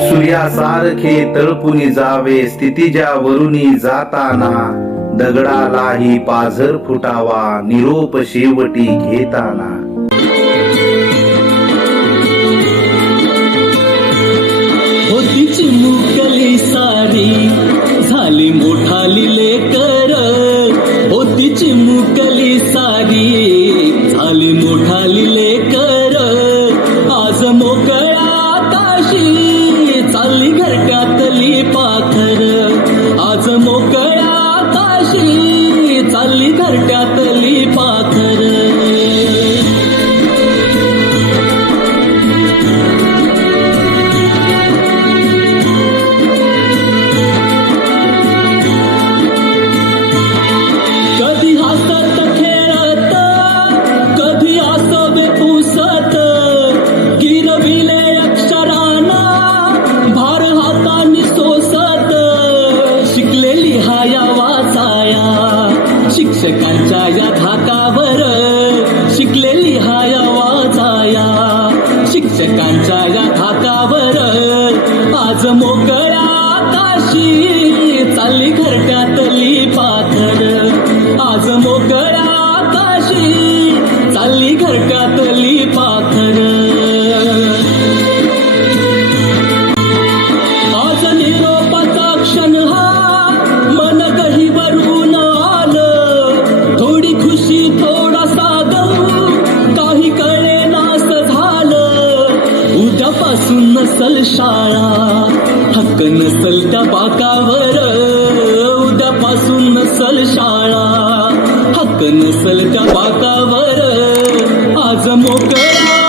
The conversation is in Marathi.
सूर्यासारखे तळपुनी जावे स्थितीच्या वरुनी जाताना, दगडालाही पाझर फुटावा निरोप शेवटी घेताना. होती चिमुकली सारी झाली मोठाली लेकर, होती चिमुकली सारी झाली मोठाली लेकर. आज मोकळ्या आकाशी चालली घरट्यातली पाखर, आज मोकळ्या आकाशी चालली घरट्यातली पाखर. कधी हसत खेळत कधी आसवे पुसत, गिरविले अक्षरांना भार हातांनी सोसत. शिकले लिहाया वाचाया शिक्षकांच्या या धाकावर, शिकले लिहाया वाचाया शिक्षकांच्या या धाकावर. आज मोकळ्या आकाशी चालली घरट्यातली पाखर, आज मोकळ्या आकाशी चालली घरट्यातली पाखर. आज निरोपाचा क्षण हा मन गहिवरून आलं, थोडी खुशी थोडासा गम काही कळेनास झालं. उद्यापासून नसल शाळा हक्क नसल त्या बाकावर, उद्यापासून नसल शाळा हक्क नसल त्या बाकावर. आज मोकळ्या